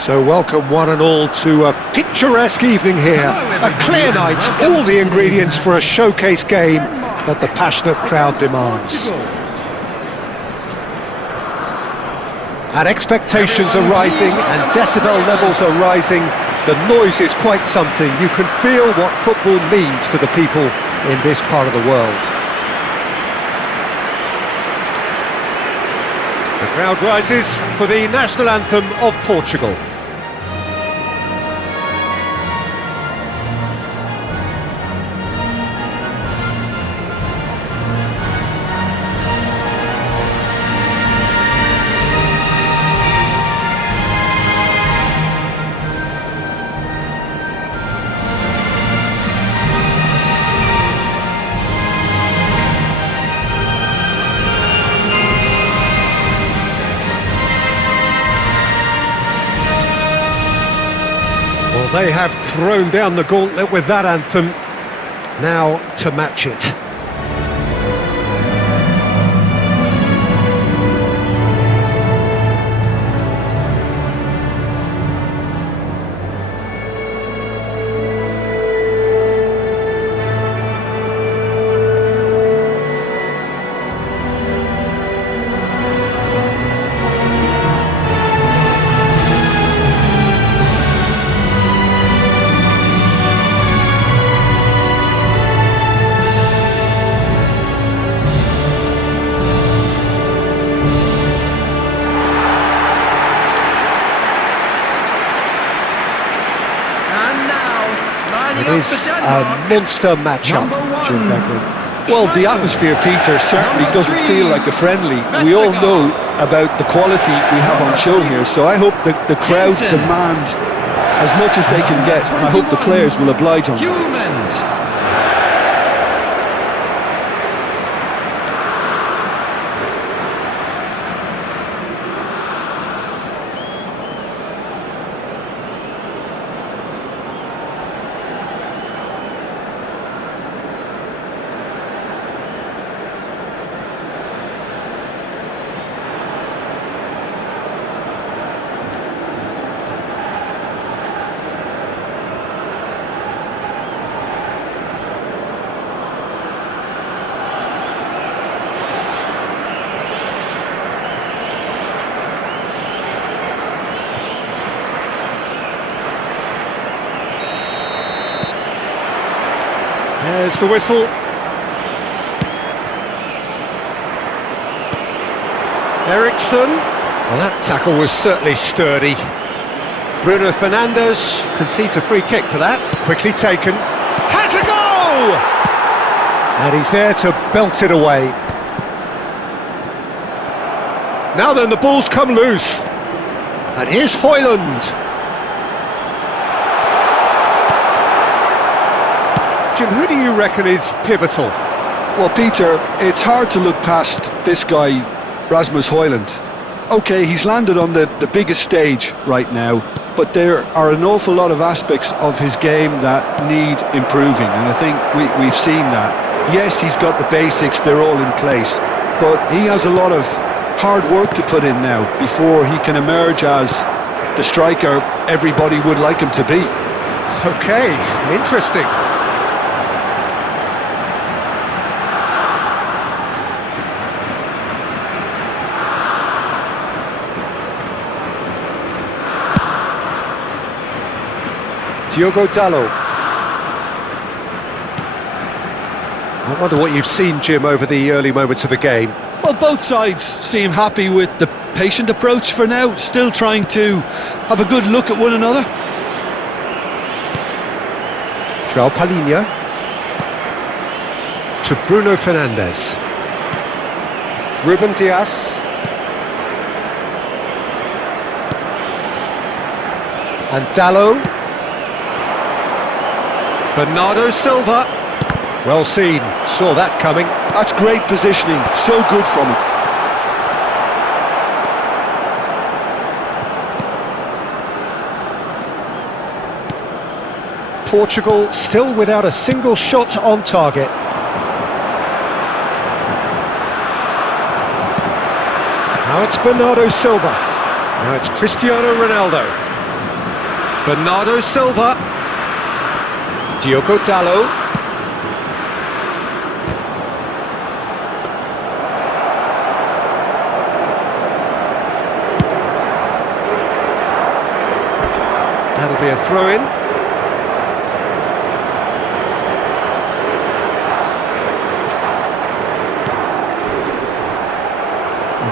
So welcome one and all to a picturesque evening here, a clear night, all the ingredients for a showcase game that the passionate crowd demands. And expectations are rising and decibel levels are rising. The noise is quite something. You can feel what football means to the people in this part of the world. The crowd rises for the national anthem of Portugal. Well, they have thrown down the gauntlet with that anthem. Now to match it. It is a monster matchup, Jim Beglin. Well, the atmosphere, Peter, certainly doesn't feel like a friendly. We all know about the quality we have on show here, so I hope that the crowd demand as much as they can get, and I hope the players will oblige on that. There's the whistle. Eriksson. Well, that tackle was certainly sturdy. Bruno Fernandes concedes a free kick for that. Quickly taken. Has a go! And he's there to belt it away. Now then, the ball's come loose. And here's Højlund. Jim, who do you reckon is pivotal? Well, Peter, it's hard to look past this guy, Rasmus Højlund. OK, he's landed on the biggest stage right now, but there are an awful lot of aspects of his game that need improving, and I think we've seen that. Yes, he's got the basics, they're all in place, but he has a lot of hard work to put in now before he can emerge as the striker everybody would like him to be. OK, interesting. Diogo Dalot. I wonder what you've seen, Jim, over the early moments of the game. Well, both sides seem happy with the patient approach for now, still trying to have a good look at one another. João Palhinha to Bruno Fernandes. Ruben Dias. And Dalot. Bernardo Silva. Well seen, saw that coming. That's great positioning, so good from him. Portugal still without a single shot on target. Now it's Bernardo Silva. Now it's Cristiano Ronaldo. Bernardo Silva. Diogo Dalot. That'll be a throw-in.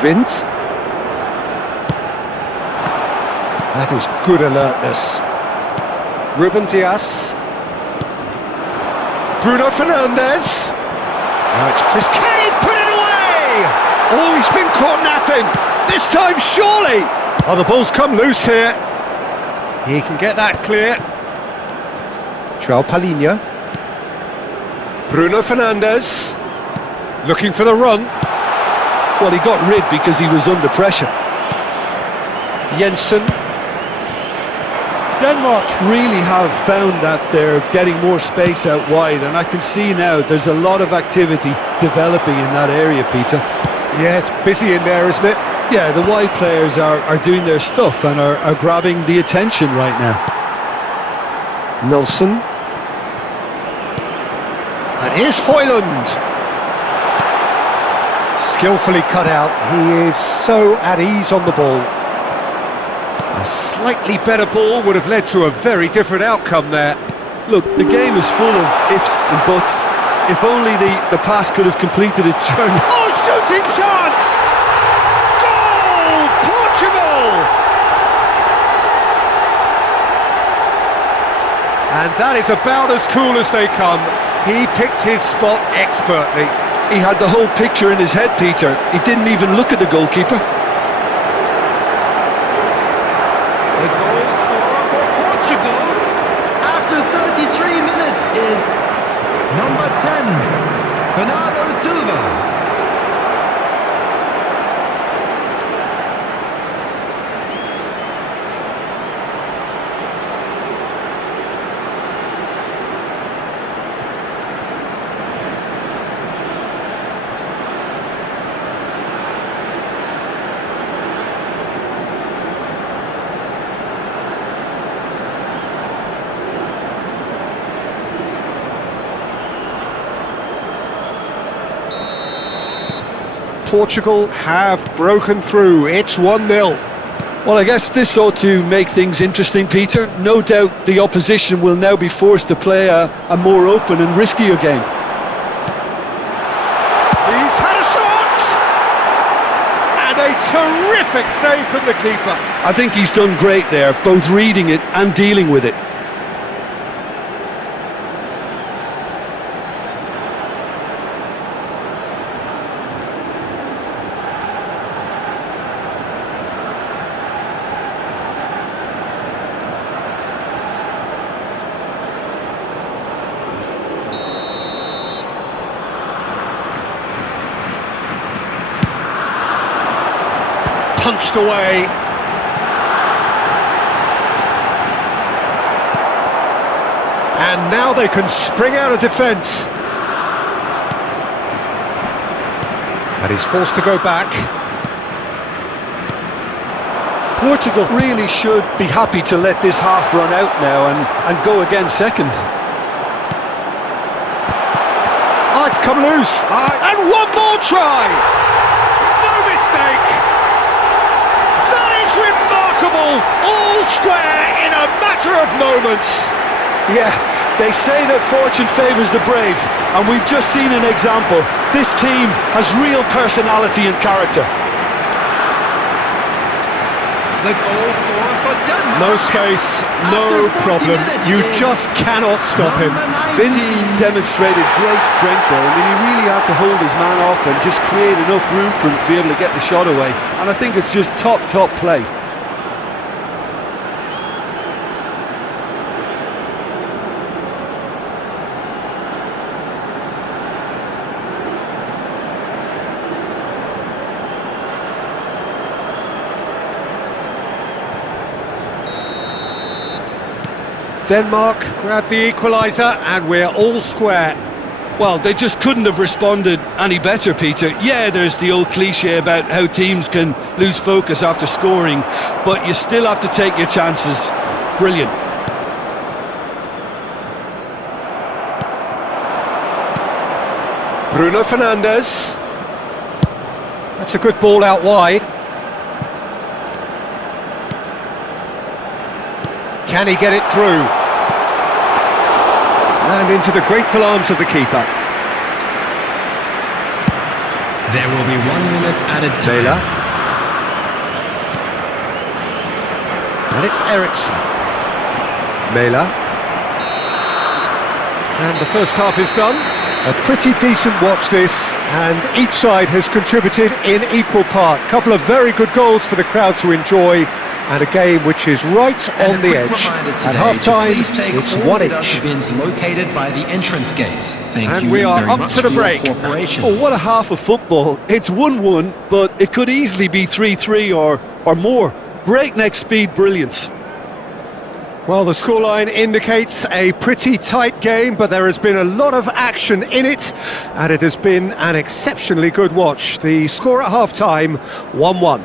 Vint. That is good alertness. Ruben Dias. Bruno Fernandes. Now it's Chris. Can he put it away? Oh, he's been caught napping. This time, surely. Oh, the ball's come loose here. He can get that clear. João Palhinha. Bruno Fernandes. Looking for the run. Well, he got rid because he was under pressure. Jensen. Denmark really have found that they're getting more space out wide, and I can see now there's a lot of activity developing in that area, Peter. Yeah, it's busy in there, isn't it? Yeah, the wide players are doing their stuff and are grabbing the attention right now. Nelson. And here's Højlund. Skillfully cut out. He is so at ease on the ball. A slightly better ball would have led to a very different outcome there. Look, the game is full of ifs and buts. If only the pass could have completed its journey. Oh, shooting chance! Goal! Portugal! And that is about as cool as they come. He picked his spot expertly. He had the whole picture in his head, Peter. He didn't even look at the goalkeeper. The goal scorer for Portugal after 33 minutes is number 10, Bernardo Silva. Portugal have broken through. It's 1-0. Well, I guess this ought to make things interesting, Peter. No doubt the opposition will now be forced to play a more open and riskier game. He's had a shot! And a terrific save from the keeper. I think he's done great there, both reading it and dealing with it. Punched away. And now they can spring out of defence. And he's forced to go back. Portugal really should be happy to let this half run out now and go again second. Oh, it's come loose. And one more try. No mistake. Remarkable, all square in a matter of moments. Yeah, they say that fortune favours the brave, and we've just seen an example. This team has real personality and character. The goal scorer for Denmark. No space, no problem. You just cannot stop him. Vint demonstrated great strength there. I mean, he really had to hold his man off and just create enough room for him to be able to get the shot away. And I think it's just top play. Denmark grab the equaliser and we're all square. Well, they just couldn't have responded any better, Peter. Yeah, there's the old cliche about how teams can lose focus after scoring, but you still have to take your chances. Brilliant. Bruno Fernandes. That's a good ball out wide. Can he get it through? And into the grateful arms of the keeper. There will be 1 minute added time. Taylor. And it's Ericsson. Mela. And the first half is done. A pretty decent watch this, and each side has contributed in equal part. A couple of very good goals for the crowd to enjoy, and a game which is right on the edge. At half-time, it's 1-1. Bins located by the entrance gates. Thank And you we are very up much to the for your break. cooperation. Oh, what a half of football. It's 1-1, but it could easily be 3-3 or more. Breakneck speed brilliance. Well, the scoreline indicates a pretty tight game, but there has been a lot of action in it, and it has been an exceptionally good watch. The score at half-time, 1-1.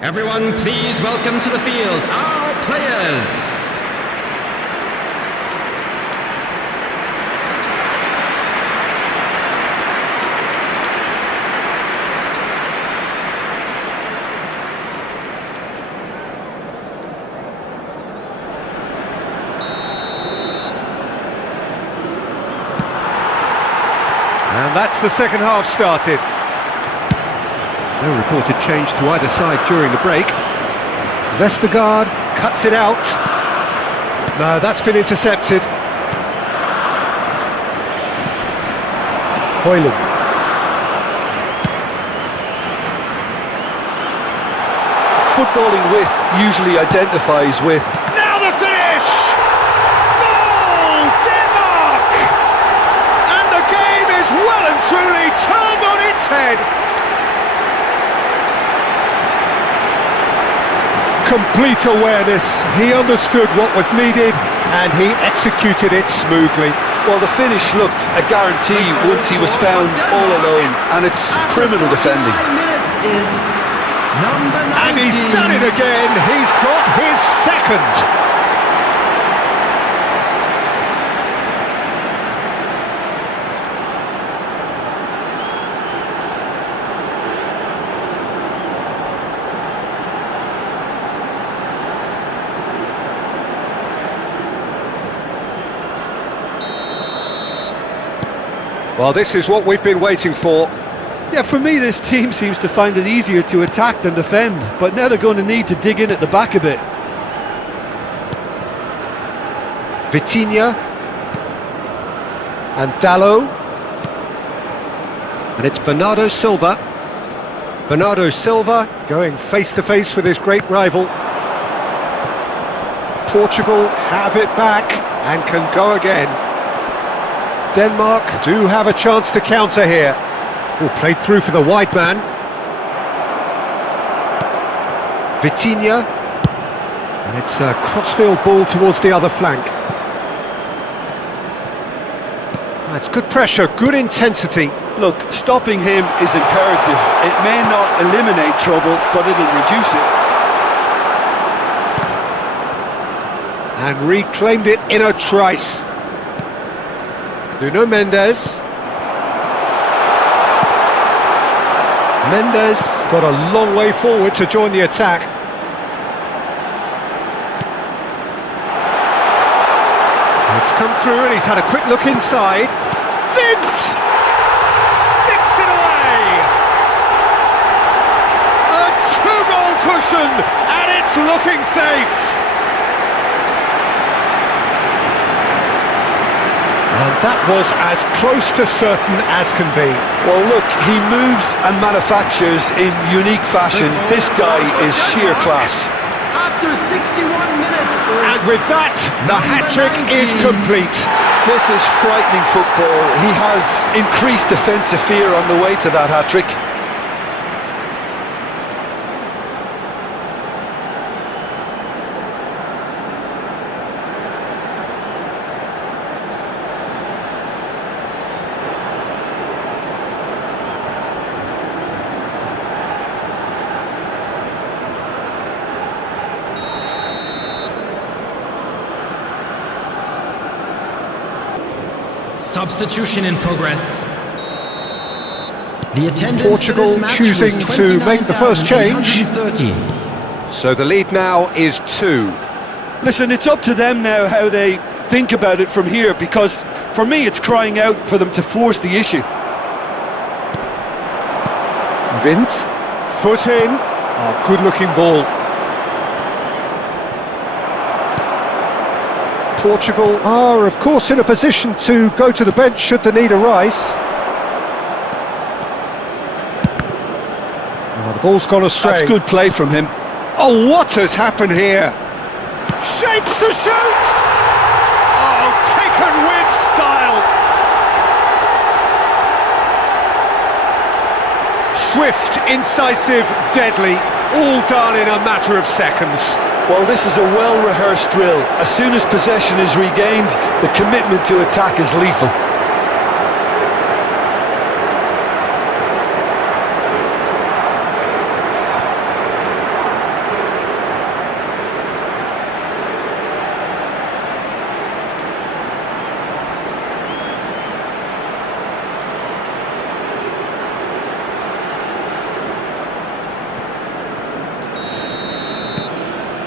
Everyone, please welcome to the field our players. And that's the second half started. No reported change to either side during the break. Vestergaard cuts it out. No, that's been intercepted. Højlund. Footballing with usually identifies with. Now the finish! Goal! Denmark! And the game is well and truly turned on its head. Complete awareness. He understood what was needed and he executed it smoothly. Well, the finish looked a guarantee once he was found all alone, and it's criminal defending. 9 minutes is number 19. And he's done it again. He's got his second. Well, this is what we've been waiting for. Yeah, for me, this team seems to find it easier to attack than defend, but now they're going to need to dig in at the back a bit. Vitinha. And Dalot. And it's Bernardo Silva. Bernardo Silva going face-to-face with his great rival. Portugal have it back and can go again. Denmark do have a chance to counter here. Oh, played through for the wide man. Vitinha. And it's a crossfield ball towards the other flank. That's good pressure, good intensity. Look, stopping him is imperative. It may not eliminate trouble, but it'll reduce it. And reclaimed it in a trice. Nuno Mendes. Mendes got a long way forward to join the attack. It's come through and he's had a quick look inside. Vince sticks it away! A two-goal cushion and it's looking safe! And that was as close to certain as can be. Well, look, he moves and manufactures in unique fashion. This guy is sheer class. After 61 minutes. And with that, the hat-trick is complete. This is frightening football. He has increased defensive fear on the way to that hat-trick. Substitution in progress. The attendance Portugal for this match choosing was to make the first change. 29,830. So the lead now is 2. Listen, it's up to them now how they think about it from here, because for me it's crying out for them to force the issue. Vint, foot in. Oh, good-looking ball. Portugal are, of course, in a position to go to the bench should the need arise. Oh, the ball's gone astray. That's good play from him. Oh, what has happened here? Shapes to shoot! Oh, taken with style! Swift, incisive, deadly, all done in a matter of seconds. Well, this is a well-rehearsed drill. As soon as possession is regained, the commitment to attack is lethal.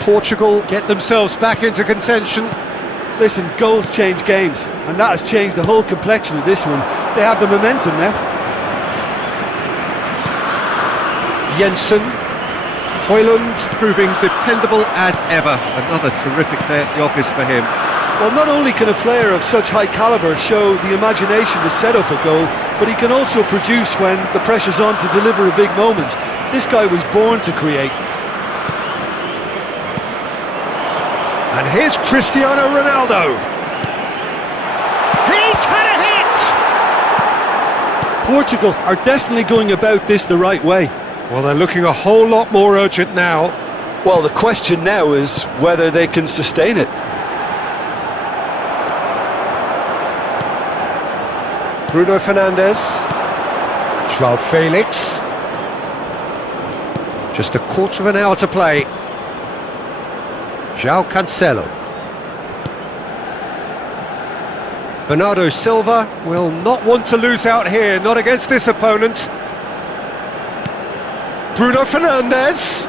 Portugal get themselves back into contention. Listen, goals change games, and that has changed the whole complexion of this one. They have the momentum now. Jensen, Højlund proving dependable as ever. Another terrific day at the office for him. Well, not only can a player of such high calibre show the imagination to set up a goal, but he can also produce when the pressure's on to deliver a big moment. This guy was born to create. And here's Cristiano Ronaldo. He's had a hit! Portugal are definitely going about this the right way. Well, they're looking a whole lot more urgent now. Well, the question now is whether they can sustain it. Bruno Fernandes. João Felix. Just a quarter of an hour to play. João Cancelo. Bernardo Silva will not want to lose out here, not against this opponent. Bruno Fernandes.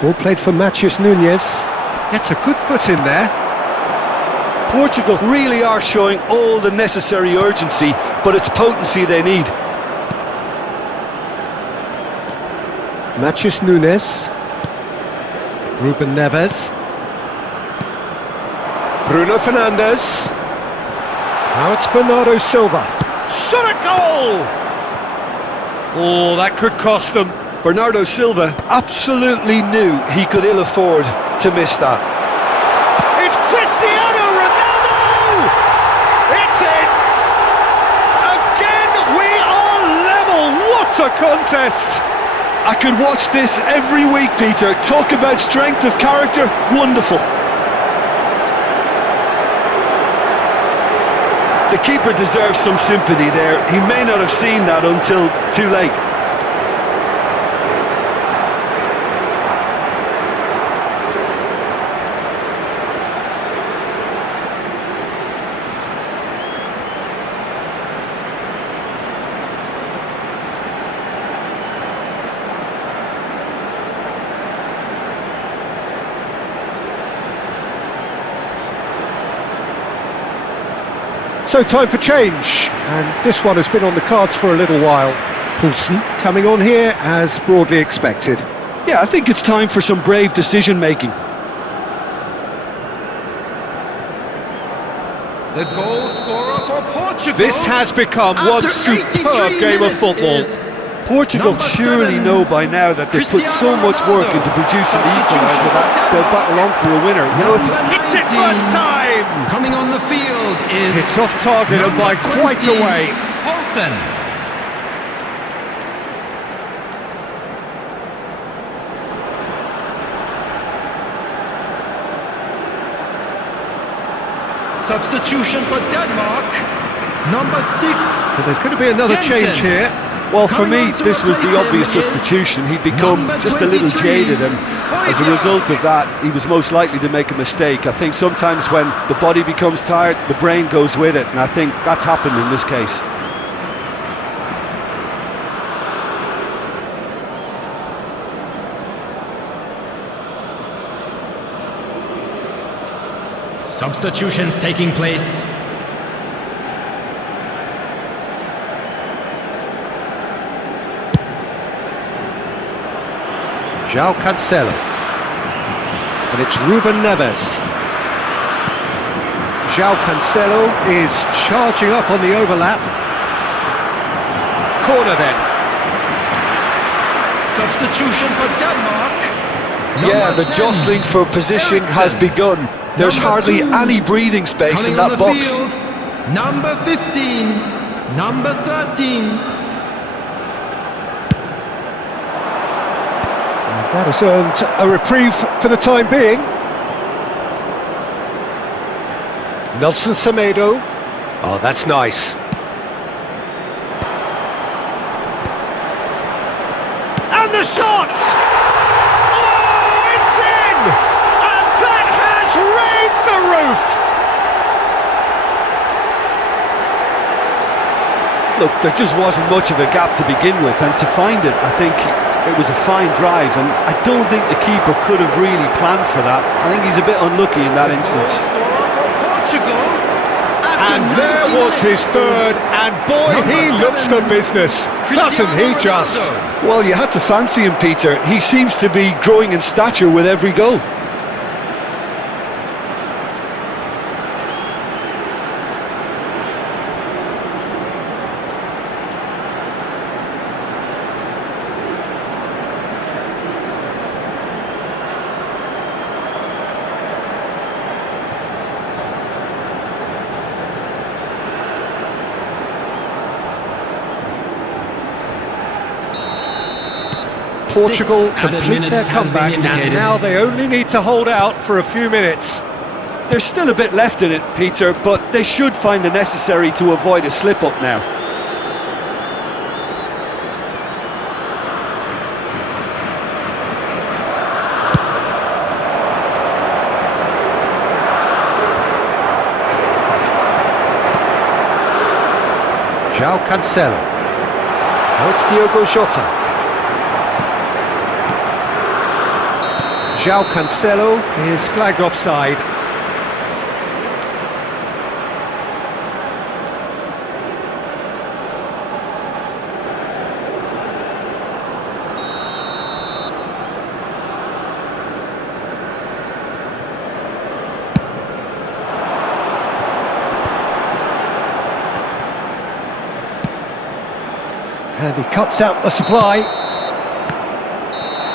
Ball played for Matheus Nunes. Gets a good foot in there. Portugal really are showing all the necessary urgency, but it's potency they need. Matheus Nunes. Ruben Neves. Bruno Fernandes. Now it's Bernardo Silva. Shot a goal! Oh, that could cost them. Bernardo Silva absolutely knew he could ill afford to miss that. It's Cristiano Ronaldo! It's in! Again, we are level! What a contest! I could watch this every week, Peter. Talk about strength of character, wonderful. The keeper deserves some sympathy there. He may not have seen that until too late. So time for change, and this one has been on the cards for a little while. Poulsen coming on here as broadly expected. Yeah, I think it's time for some brave decision-making. The goal scorer for Portugal. This has become one superb game of football. Portugal Number surely 7, know by now that they've put so much work into producing the equaliser that they'll battle on for a winner. You know, it's Hits it first time! Coming on the field is It's off target and by quite a way. Poulsen. Substitution for Denmark. Number 6. So there's going to be another change here. well, for me, this was the obvious substitution. He'd become just a little jaded, and as a result of that, he was most likely to make a mistake. I think sometimes when the body becomes tired, the brain goes with it, and I think that's happened in this case. Substitutions taking place. João Cancelo. And it's Ruben Neves. João Cancelo is charging up on the overlap. Corner then. Substitution for Denmark. Yeah, Number the 10, jostling for position has Eriksen. begun. There's Number hardly 2, any breathing space in coming that on the box. field, number 15, number 13. That has earned a reprieve for the time being. Nelson Semedo. Oh, that's nice. And the shot! Oh, it's in! And that has raised the roof! Look, there just wasn't much of a gap to begin with, and to find it, I think it was a fine drive, and I don't think the keeper could have really planned for that. I think he's a bit unlucky in that instance. And there was his third, and boy, he looks the business, doesn't he just? Well, you had to fancy him, Peter. He seems to be growing in stature with every goal. Portugal complete their comeback, and now they only need to hold out for a few minutes. There's still a bit left in it, Peter, but they should find the necessary to avoid a slip-up now. João Cancelo. Now it's Diogo Jota. João Cancelo is flagged offside. And he cuts out the supply.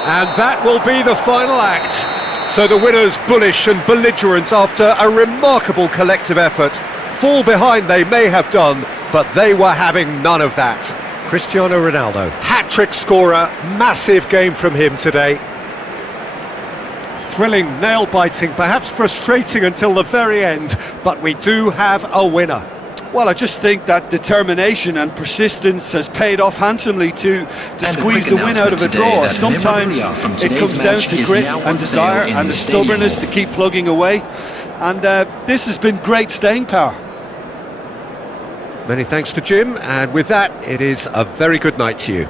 And that will be the final act. So the winners bullish and belligerent after a remarkable collective effort. Fall behind they may have done, but they were having none of that. Cristiano Ronaldo, hat-trick scorer, massive game from him today. Thrilling, nail-biting, perhaps frustrating until the very end, but we do have a winner. Well, I just think that determination and persistence has paid off handsomely to squeeze the win out of a draw. Sometimes it comes down to grit and desire and the stubbornness to keep plugging away. And this has been great staying power. Many thanks to Jim, and with that, it is a very good night to you.